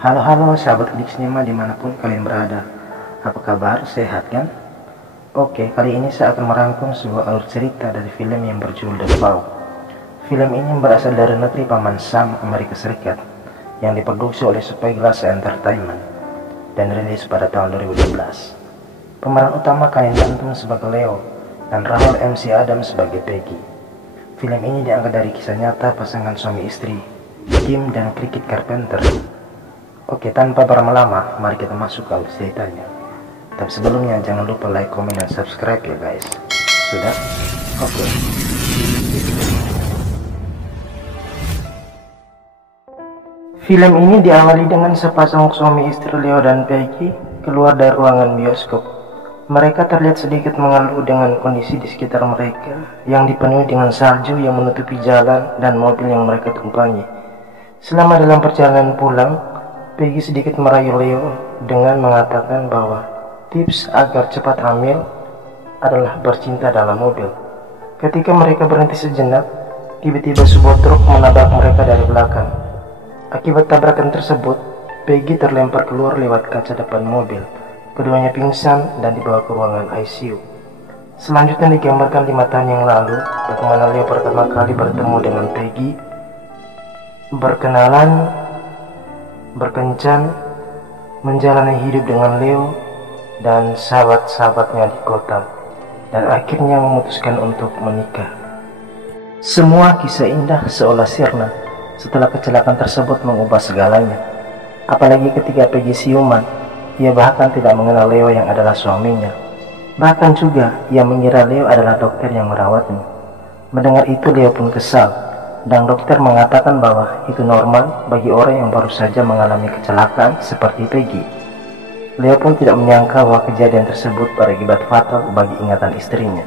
Halo sahabat Gedik Cinema dimanapun kalian berada. Apa kabar? Sehat kan? Oke, kali ini saya akan merangkum sebuah alur cerita dari film yang berjudul The Vow. Film ini berasal dari negeri Paman Sam, Amerika Serikat, yang diproduksi oleh Spyglass Entertainment dan rilis pada tahun 2012. Pemeran utama Kanin Bantung sebagai Leo dan Rahul MC Adams sebagai Peggy. Film ini diangkat dari kisah nyata pasangan suami istri Kim dan Cricket Carpenter. Oke, tanpa berlama-lama, mari kita masuk ke alur ceritanya. Tapi sebelumnya jangan lupa like, komen, dan subscribe ya guys. Sudah? Oke. Film ini diawali dengan sepasang suami istri Leo dan Peggy keluar dari ruangan bioskop. Mereka terlihat sedikit mengeluh dengan kondisi di sekitar mereka yang dipenuhi dengan salju yang menutupi jalan dan mobil yang mereka tumpangi. Selama dalam perjalanan pulang, Peggy sedikit merayu Leo dengan mengatakan bahwa tips agar cepat hamil adalah bercinta dalam mobil. Ketika mereka berhenti sejenak, tiba-tiba sebuah truk menabrak mereka dari belakang. Akibat tabrakan tersebut, Peggy terlempar keluar lewat kaca depan mobil. Keduanya pingsan dan dibawa ke ruangan ICU. Selanjutnya digambarkan 5 tahun yang lalu, bagaimana Leo pertama kali bertemu dengan Peggy, berkenalan, berkencan, menjalani hidup dengan Leo dan sahabat-sahabatnya di kota, dan akhirnya memutuskan untuk menikah. Semua kisah indah seolah sirna setelah kecelakaan tersebut mengubah segalanya. Apalagi ketika Peggy siuman, ia bahkan tidak mengenal Leo yang adalah suaminya. Bahkan juga ia mengira Leo adalah dokter yang merawatnya. Mendengar itu Leo pun kesal, dan dokter mengatakan bahwa itu normal bagi orang yang baru saja mengalami kecelakaan seperti Peggy. Leo pun tidak menyangka bahwa kejadian tersebut berakibat fatal bagi ingatan istrinya.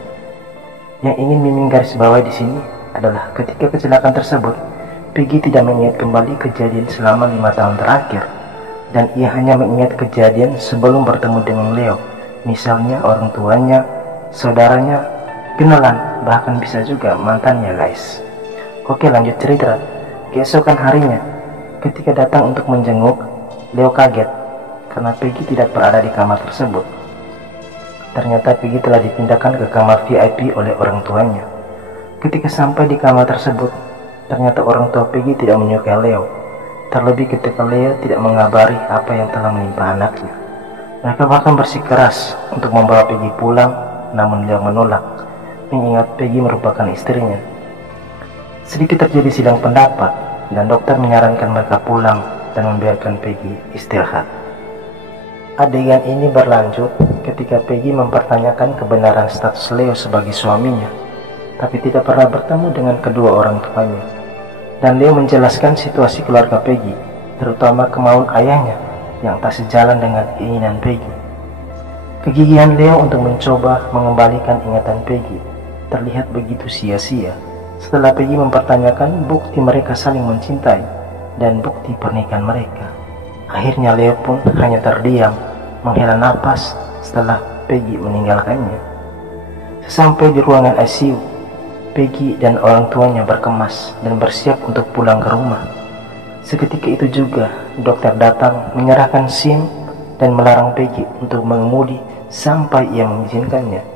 Yang ingin Mimin garis bawahi di sini adalah ketika kecelakaan tersebut, Peggy tidak mengingat kembali kejadian selama 5 tahun terakhir, dan ia hanya mengingat kejadian sebelum bertemu dengan Leo, misalnya orang tuanya, saudaranya, kenalan, bahkan bisa juga mantannya guys. Oke, lanjut cerita. Keesokan harinya, ketika datang untuk menjenguk, Leo kaget karena Peggy tidak berada di kamar tersebut. Ternyata Peggy telah dipindahkan ke kamar VIP oleh orang tuanya. Ketika sampai di kamar tersebut, ternyata orang tua Peggy tidak menyukai Leo. Terlebih ketika Leo tidak mengabari apa yang telah menimpa anaknya. Mereka bahkan bersikeras untuk membawa Peggy pulang, namun Leo menolak, mengingat Peggy merupakan istrinya. Sedikit terjadi sidang pendapat, dan dokter menyarankan mereka pulang dan membiarkan Peggy istirahat. Adegan ini berlanjut ketika Peggy mempertanyakan kebenaran status Leo sebagai suaminya, tapi tidak pernah bertemu dengan kedua orang tuanya. Dan Leo menjelaskan situasi keluarga Peggy, terutama kemauan ayahnya yang tak sejalan dengan keinginan Peggy. Kegigihan Leo untuk mencoba mengembalikan ingatan Peggy terlihat begitu sia-sia setelah Peggy mempertanyakan bukti mereka saling mencintai dan bukti pernikahan mereka. Akhirnya Leo pun hanya terdiam, menghela napas setelah Peggy meninggalkannya. Sesampai di ruangan ICU, Peggy dan orang tuanya berkemas dan bersiap untuk pulang ke rumah. Seketika itu juga dokter datang menyerahkan SIM dan melarang Peggy untuk mengemudi sampai ia mengizinkannya.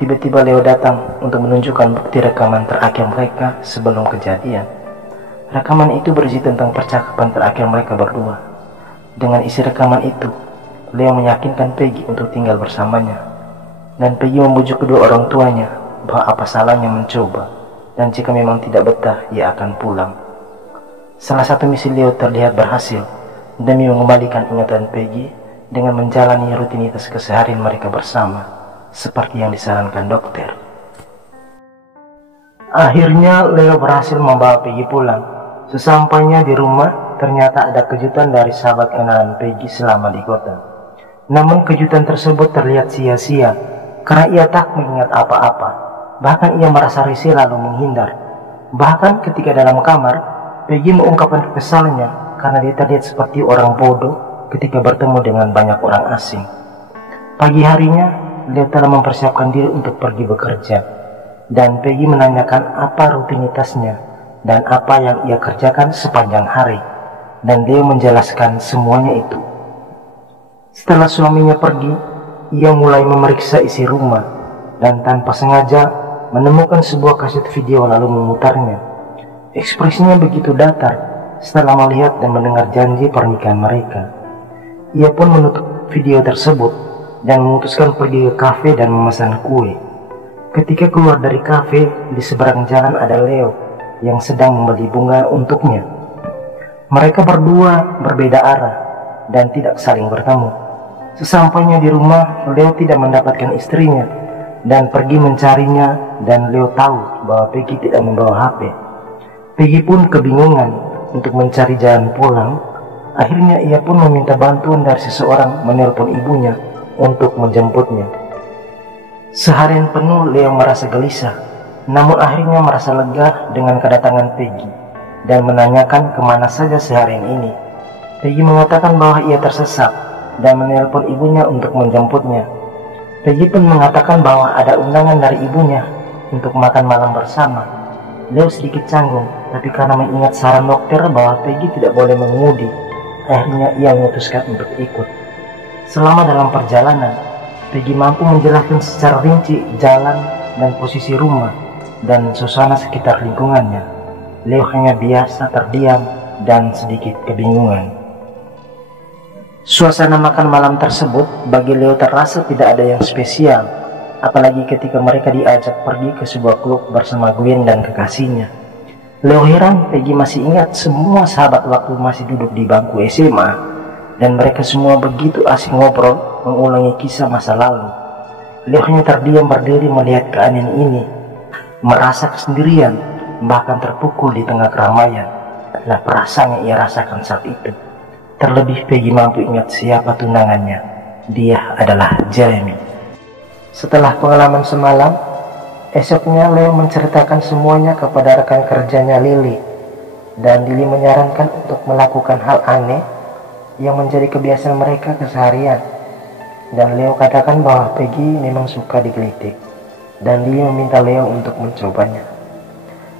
Tiba-tiba Leo datang untuk menunjukkan bukti rekaman terakhir mereka sebelum kejadian. Rekaman itu berisi tentang percakapan terakhir mereka berdua. Dengan isi rekaman itu, Leo meyakinkan Peggy untuk tinggal bersamanya. Dan Peggy membujuk kedua orang tuanya bahwa apa salahnya mencoba, dan jika memang tidak betah, ia akan pulang. Salah satu misi Leo terlihat berhasil demi mengembalikan ingatan Peggy dengan menjalani rutinitas keseharian mereka bersama, seperti yang disarankan dokter. Akhirnya Leo berhasil membawa Peggy pulang. Sesampainya di rumah, ternyata ada kejutan dari sahabat kenalan Peggy selama di kota. Namun kejutan tersebut terlihat sia-sia karena ia tak mengingat apa-apa. Bahkan ia merasa risih lalu menghindar. Bahkan ketika dalam kamar, Peggy mengungkapkan kekesalannya karena dia terlihat seperti orang bodoh ketika bertemu dengan banyak orang asing. Pagi harinya, Leo telah mempersiapkan diri untuk pergi bekerja, dan Peggy menanyakan apa rutinitasnya dan apa yang ia kerjakan sepanjang hari. dan Leo menjelaskan semuanya itu. Setelah suaminya pergi, ia mulai memeriksa isi rumah dan tanpa sengaja menemukan sebuah kaset video lalu memutarnya. Ekspresinya begitu datar setelah melihat dan mendengar janji pernikahan mereka. Ia pun menutup video tersebut dan memutuskan pergi ke kafe dan memesan kue. Ketika keluar dari kafe, di seberang jalan ada Leo yang sedang membeli bunga untuknya. Mereka berdua berbeda arah dan tidak saling bertemu. Sesampainya di rumah, Leo tidak mendapatkan istrinya dan pergi mencarinya, dan Leo tahu bahwa Peggy tidak membawa HP. Peggy pun kebingungan untuk mencari jalan pulang. Akhirnya ia pun meminta bantuan dari seseorang menelpon ibunya untuk menjemputnya. Seharian penuh Leo merasa gelisah, namun akhirnya merasa lega dengan kedatangan Peggy dan menanyakan kemana saja seharian ini. Peggy mengatakan bahwa ia tersesat dan menelpon ibunya untuk menjemputnya. Peggy pun mengatakan bahwa ada undangan dari ibunya untuk makan malam bersama. Leo sedikit canggung, tapi karena mengingat saran dokter bahwa Peggy tidak boleh mengemudi, akhirnya ia memutuskan untuk ikut. Selama dalam perjalanan, Peggy mampu menjelaskan secara rinci jalan dan posisi rumah dan suasana sekitar lingkungannya. Leo hanya biasa terdiam dan sedikit kebingungan. Suasana makan malam tersebut bagi Leo terasa tidak ada yang spesial, apalagi ketika mereka diajak pergi ke sebuah klub bersama Gwen dan kekasihnya. Leo heran Peggy masih ingat semua sahabat waktu masih duduk di bangku SMA, dan mereka semua begitu asik ngobrol mengulangi kisah masa lalu. Leo hanya terdiam berdiri melihat keanehan ini, merasa kesendirian, bahkan terpukul di tengah keramaian. Adalah perasaan yang ia rasakan saat itu. Terlebih Peggy mampu ingat siapa tunangannya. Dia adalah Jeremy. Setelah pengalaman semalam, esoknya Leo menceritakan semuanya kepada rekan kerjanya Lily, dan Lily menyarankan untuk melakukan hal aneh yang menjadi kebiasaan mereka keseharian. Dan Leo katakan bahwa Peggy memang suka digelitik, dan Lily meminta Leo untuk mencobanya.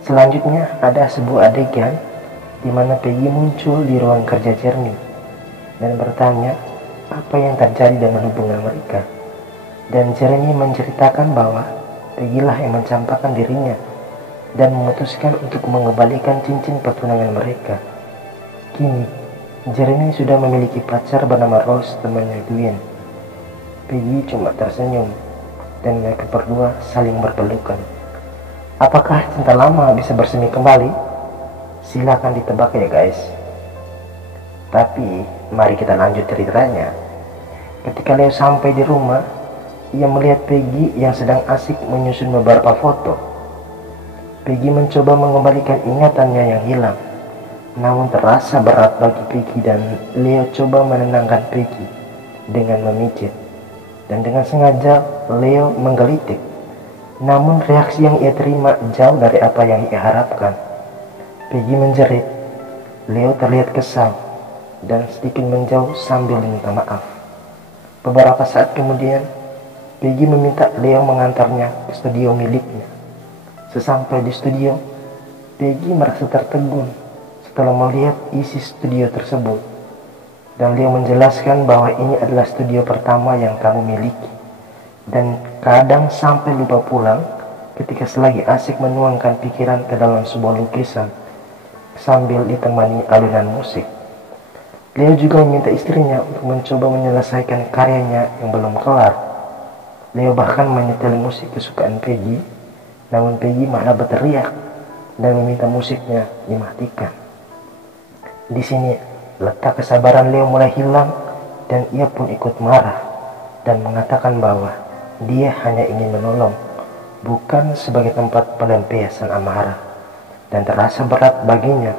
Selanjutnya ada sebuah adegan di mana Peggy muncul di ruang kerja Jeremy dan bertanya apa yang terjadi dengan hubungan mereka. Dan Jeremy menceritakan bahwa Peggy lah yang mencampakkan dirinya dan memutuskan untuk mengembalikan cincin pertunangan mereka. Kini, Jeremy sudah memiliki pacar bernama Rose, temannya Gwen. Peggy cuma tersenyum dan mereka berdua saling berpelukan. Apakah cinta lama bisa bersemi kembali? Silakan ditebak ya guys. Tapi mari kita lanjut ceritanya. Ketika Leo sampai di rumah, ia melihat Peggy yang sedang asik menyusun beberapa foto. Peggy mencoba mengembalikan ingatannya yang hilang, namun terasa berat bagi Peggy, dan Leo coba menenangkan Peggy dengan memijit. Dan dengan sengaja Leo menggelitik, namun reaksi yang ia terima jauh dari apa yang ia harapkan. Peggy menjerit. Leo terlihat kesal dan sedikit menjauh sambil minta maaf. Beberapa saat kemudian, Peggy meminta Leo mengantarnya ke studio miliknya. Sesampai di studio, Peggy merasa tertegun setelah melihat isi studio tersebut. Dan Leo menjelaskan bahwa ini adalah studio pertama yang kamu miliki, dan kadang sampai lupa pulang ketika selagi asik menuangkan pikiran ke dalam sebuah lukisan sambil ditemani alunan musik. Leo juga meminta istrinya untuk mencoba menyelesaikan karyanya yang belum kelar. Leo bahkan menyetel musik kesukaan Peggy, namun Peggy malah berteriak dan meminta musiknya dimatikan. Di sini letak kesabaran Leo mulai hilang, dan ia pun ikut marah dan mengatakan bahwa dia hanya ingin menolong, bukan sebagai tempat pelampiasan amarah. Dan terasa berat baginya,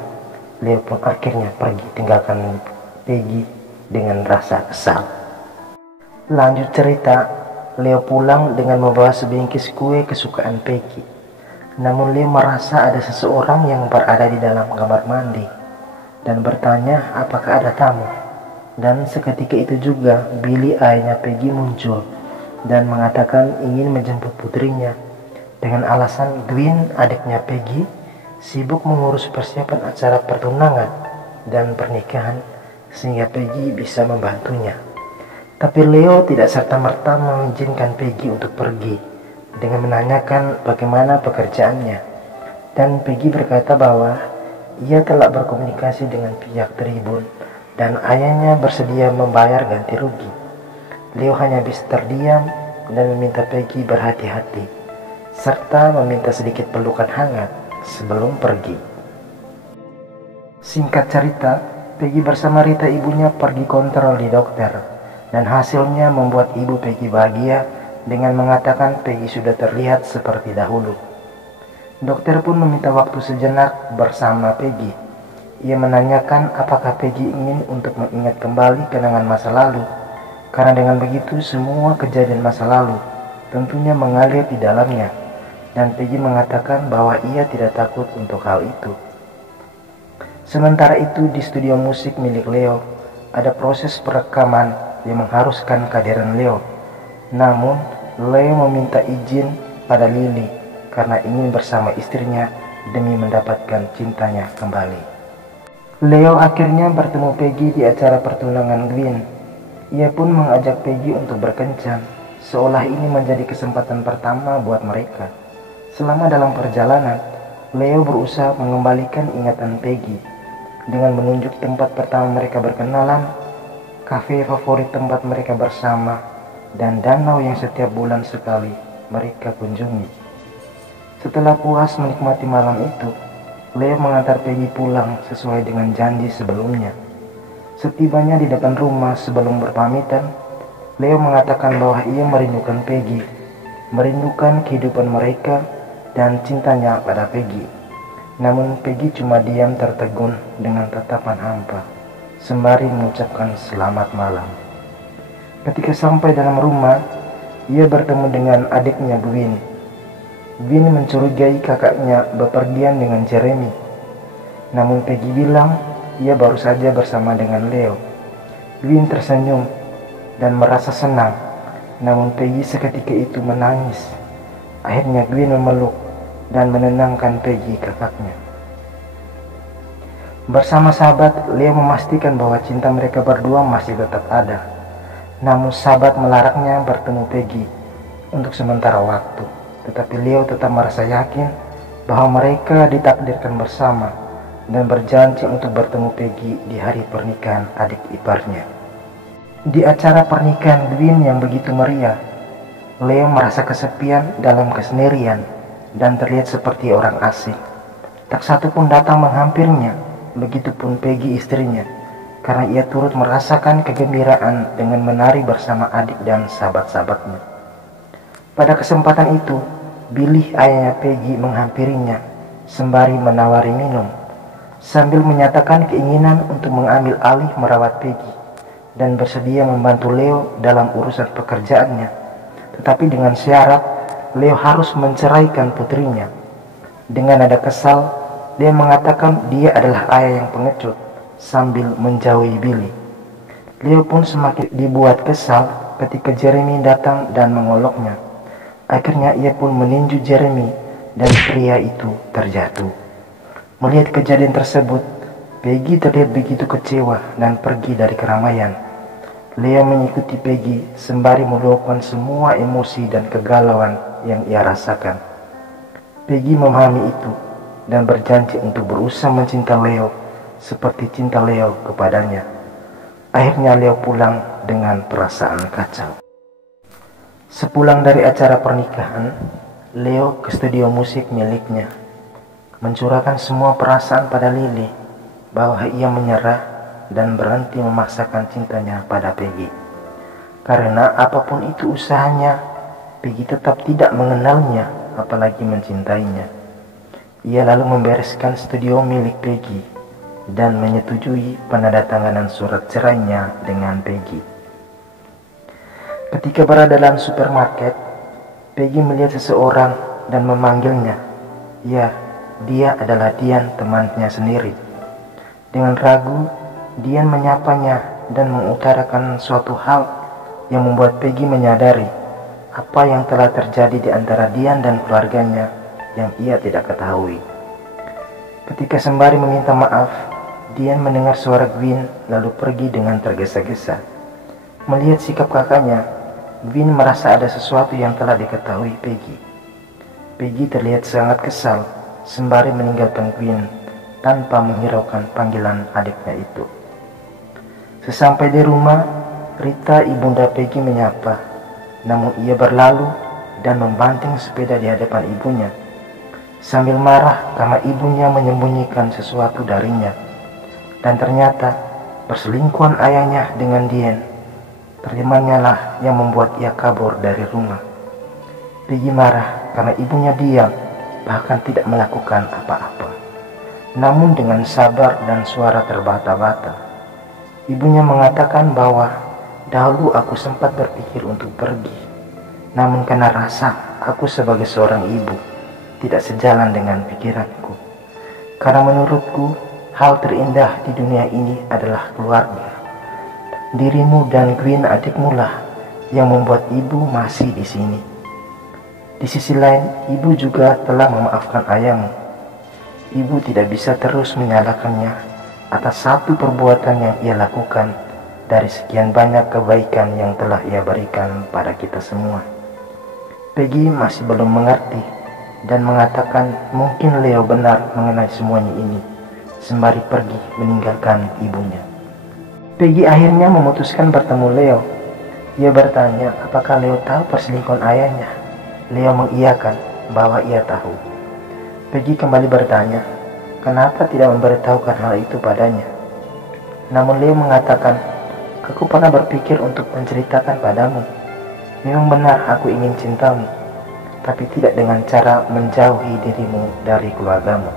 Leo pun akhirnya pergi tinggalkan Peggy dengan rasa kesal. Lanjut cerita, Leo pulang dengan membawa sebingkis kue kesukaan Peggy. Namun Leo merasa ada seseorang yang berada di dalam kamar mandi dan bertanya apakah ada tamu. Dan seketika itu juga Billy, ayahnya Peggy, muncul dan mengatakan ingin menjemput putrinya dengan alasan Gwen, adiknya Peggy, sibuk mengurus persiapan acara pertunangan dan pernikahan sehingga Peggy bisa membantunya. Tapi Leo tidak serta-merta mengizinkan Peggy untuk pergi dengan menanyakan bagaimana pekerjaannya. Dan Peggy berkata bahwa ia telah berkomunikasi dengan pihak Tribun dan ayahnya bersedia membayar ganti rugi. Leo hanya bisa terdiam dan meminta Peggy berhati-hati, serta meminta sedikit pelukan hangat sebelum pergi. Singkat cerita, Peggy bersama Rita ibunya pergi kontrol di dokter, dan hasilnya membuat ibu Peggy bahagia dengan mengatakan Peggy sudah terlihat seperti dahulu. Dokter pun meminta waktu sejenak bersama Peggy. Ia menanyakan apakah Peggy ingin untuk mengingat kembali kenangan masa lalu, karena dengan begitu semua kejadian masa lalu tentunya mengalir di dalamnya, dan Peggy mengatakan bahwa ia tidak takut untuk hal itu. Sementara itu di studio musik milik Leo ada proses perekaman yang mengharuskan kehadiran Leo. Namun Leo meminta izin pada Lily karena ingin bersama istrinya demi mendapatkan cintanya kembali. Leo akhirnya bertemu Peggy di acara pertunangan Gwen. Ia pun mengajak Peggy untuk berkencan, seolah ini menjadi kesempatan pertama buat mereka. Selama dalam perjalanan, Leo berusaha mengembalikan ingatan Peggy dengan menunjuk tempat pertama mereka berkenalan, kafe favorit tempat mereka bersama, dan danau yang setiap bulan sekali mereka kunjungi. Setelah puas menikmati malam itu, Leo mengantar Peggy pulang sesuai dengan janji sebelumnya. Setibanya di depan rumah sebelum berpamitan, Leo mengatakan bahwa ia merindukan Peggy, merindukan kehidupan mereka dan cintanya pada Peggy. Namun Peggy cuma diam tertegun dengan tatapan hampa, sembari mengucapkan selamat malam. Ketika sampai dalam rumah, ia bertemu dengan adiknya Gwen. Gwen mencurigai kakaknya bepergian dengan Jeremy. Namun Peggy bilang ia baru saja bersama dengan Leo. Gwen tersenyum dan merasa senang, namun Peggy seketika itu menangis. Akhirnya Gwen memeluk dan menenangkan Peggy kakaknya. Bersama sahabat, Leo memastikan bahwa cinta mereka berdua masih tetap ada. Namun sahabat melarangnya bertemu Peggy untuk sementara waktu. Tetapi Leo tetap merasa yakin bahwa mereka ditakdirkan bersama dan berjanji untuk bertemu Peggy di hari pernikahan adik iparnya. Di acara pernikahan Gwen yang begitu meriah, Leo merasa kesepian dalam kesendirian dan terlihat seperti orang asing. Tak satu pun datang menghampirinya, begitupun Peggy istrinya, karena ia turut merasakan kegembiraan dengan menari bersama adik dan sahabat-sahabatnya. Pada kesempatan itu, Billy ayahnya Peggy menghampirinya sembari menawari minum, sambil menyatakan keinginan untuk mengambil alih merawat Peggy dan bersedia membantu Leo dalam urusan pekerjaannya. Tetapi dengan syarat Leo harus menceraikan putrinya. Dengan nada kesal, dia mengatakan dia adalah ayah yang pengecut sambil menjauhi Billy. Leo pun semakin dibuat kesal ketika Jeremy datang dan mengoloknya. Akhirnya ia pun meninju Jeremy dan pria itu terjatuh. Melihat kejadian tersebut, Peggy terlihat begitu kecewa dan pergi dari keramaian. Leo mengikuti Peggy sembari meluapkan semua emosi dan kegalauan yang ia rasakan. Peggy memahami itu dan berjanji untuk berusaha mencinta Leo seperti cinta Leo kepadanya. Akhirnya Leo pulang dengan perasaan kacau. Sepulang dari acara pernikahan, Leo ke studio musik miliknya, mencurahkan semua perasaan pada Lily bahwa ia menyerah dan berhenti memaksakan cintanya pada Peggy. Karena apapun itu usahanya, Peggy tetap tidak mengenalnya, apalagi mencintainya. Ia lalu membereskan studio milik Peggy dan menyetujui penandatanganan surat cerainya dengan Peggy. Ketika berada dalam supermarket, Peggy melihat seseorang dan memanggilnya. Ya, dia adalah Dian, temannya sendiri. Dengan ragu, Dian menyapanya dan mengutarakan suatu hal yang membuat Peggy menyadari apa yang telah terjadi di antara Dian dan keluarganya yang ia tidak ketahui. Ketika sembari meminta maaf, Dian mendengar suara Gwyn lalu pergi dengan tergesa-gesa. Melihat sikap kakaknya, Gwyn merasa ada sesuatu yang telah diketahui Peggy. Peggy terlihat sangat kesal sembari meninggalkan Gwyn tanpa menghiraukan panggilan adiknya itu. Sesampai di rumah, Rita ibunda Peggy menyapa, namun ia berlalu dan membanting sepeda di hadapan ibunya, sambil marah karena ibunya menyembunyikan sesuatu darinya. Dan ternyata perselingkuhan ayahnya dengan Dian, terjemahannya lah yang membuat ia kabur dari rumah. Peggy marah karena ibunya diam, bahkan tidak melakukan apa-apa. Namun dengan sabar dan suara terbata-bata, ibunya mengatakan bahwa dahulu aku sempat berpikir untuk pergi, namun karena rasa aku sebagai seorang ibu tidak sejalan dengan pikiranku. Karena menurutku, hal terindah di dunia ini adalah keluarga. Dirimu dan Gwyn adikmu lah yang membuat ibu masih di sini. Di sisi lain, ibu juga telah memaafkan ayahmu. Ibu tidak bisa terus menyalahkannya atas satu perbuatan yang ia lakukan dari sekian banyak kebaikan yang telah ia berikan pada kita semua. Peggy masih belum mengerti dan mengatakan mungkin Leo benar mengenai semuanya ini, sembari pergi meninggalkan ibunya. Peggy akhirnya memutuskan bertemu Leo. Ia bertanya apakah Leo tahu perselingkuhan ayahnya. Leo mengiyakan bahwa ia tahu. Peggy kembali bertanya, kenapa tidak memberitahukan hal itu padanya. Namun Leo mengatakan, aku pernah berpikir untuk menceritakan padamu. Memang benar aku ingin cintamu, tapi tidak dengan cara menjauhi dirimu dari keluargamu.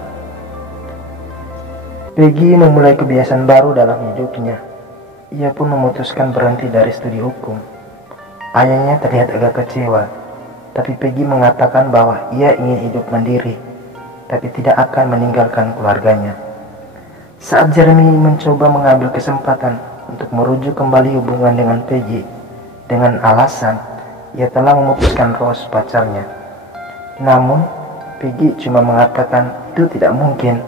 Peggy memulai kebiasaan baru dalam hidupnya. Ia pun memutuskan berhenti dari studi hukum. Ayahnya terlihat agak kecewa, tapi Peggy mengatakan bahwa ia ingin hidup mandiri, tapi tidak akan meninggalkan keluarganya. Saat Jeremy mencoba mengambil kesempatan untuk merujuk kembali hubungan dengan Peggy dengan alasan ia telah memutuskan Rose pacarnya. Namun, Peggy cuma mengatakan itu tidak mungkin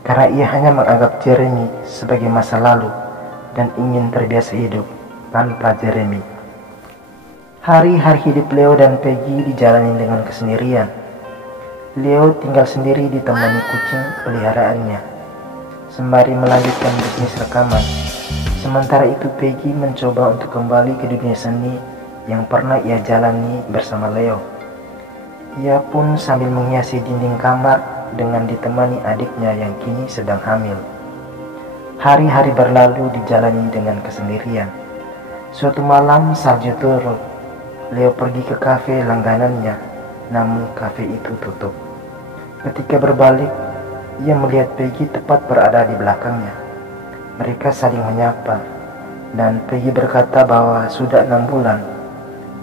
karena ia hanya menganggap Jeremy sebagai masa lalu dan ingin terbiasa hidup tanpa Jeremy. Hari-hari hidup Leo dan Peggy dijalani dengan kesendirian. Leo tinggal sendiri ditemani kucing peliharaannya, sembari melanjutkan bisnis rekaman. Sementara itu Peggy mencoba untuk kembali ke dunia seni yang pernah ia jalani bersama Leo. Ia pun sambil menghiasi dinding kamar dengan ditemani adiknya yang kini sedang hamil. Hari-hari berlalu dijalani dengan kesendirian. Suatu malam salju turun. Leo pergi ke kafe langganannya, namun kafe itu tutup. Ketika berbalik, ia melihat Peggy tepat berada di belakangnya. Mereka saling menyapa, dan Peggy berkata bahwa sudah 6 bulan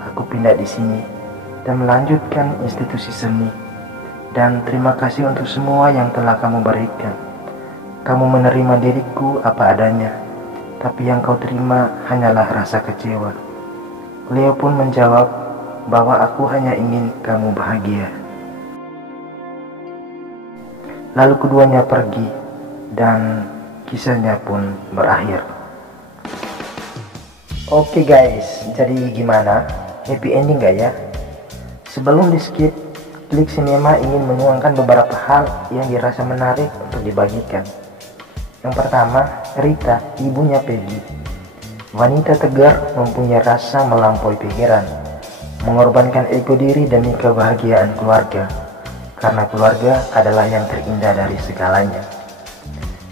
aku pindah di sini dan melanjutkan institusi seni. Dan terima kasih untuk semua yang telah kamu berikan. Kamu menerima diriku apa adanya, tapi yang kau terima hanyalah rasa kecewa. Leo pun menjawab bahwa aku hanya ingin kamu bahagia. Lalu keduanya pergi dan kisahnya pun berakhir. Oke guys, jadi gimana? Happy ending gak ya? Sebelum di skip, Klik Sinema ingin menuangkan beberapa hal yang dirasa menarik untuk dibagikan. Yang pertama, Rita, ibunya Peggy. Wanita tegar mempunyai rasa melampaui pikiran, mengorbankan ego diri demi kebahagiaan keluarga, karena keluarga adalah yang terindah dari segalanya.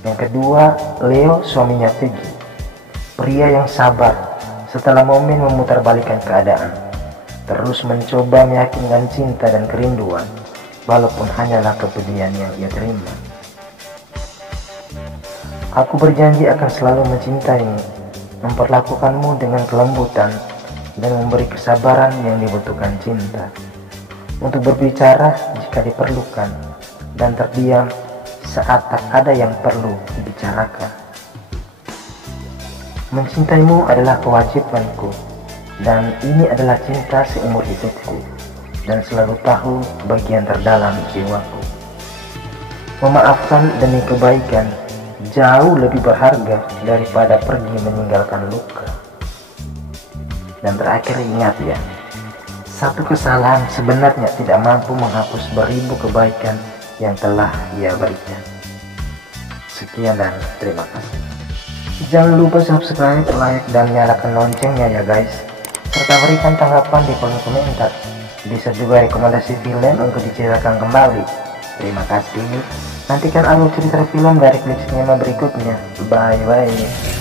Yang kedua, Leo, suaminya Peggy. Pria yang sabar setelah momen memutarbalikkan keadaan, terus mencoba meyakinkan cinta dan kerinduan, walaupun hanyalah kepedihan yang ia terima. Aku berjanji akan selalu mencintaimu, memperlakukanmu dengan kelembutan, dan memberi kesabaran yang dibutuhkan cinta, untuk berbicara jika diperlukan, dan terdiam saat tak ada yang perlu dibicarakan. Mencintaimu adalah kewajibanku, dan ini adalah cinta seumur hidupku, dan selalu tahu bagian terdalam jiwaku. Memaafkan demi kebaikan, jauh lebih berharga daripada pergi meninggalkan luka. Dan terakhir, ingat ya, satu kesalahan sebenarnya tidak mampu menghapus beribu kebaikan yang telah ia berikan. Sekian dan terima kasih. Jangan lupa subscribe, like, dan nyalakan loncengnya ya guys. Serta berikan tanggapan di kolom komentar. Bisa juga rekomendasi film untuk diceritakan kembali. Terima kasih. Nantikan alur cerita film dari klip sinema berikutnya. Bye bye.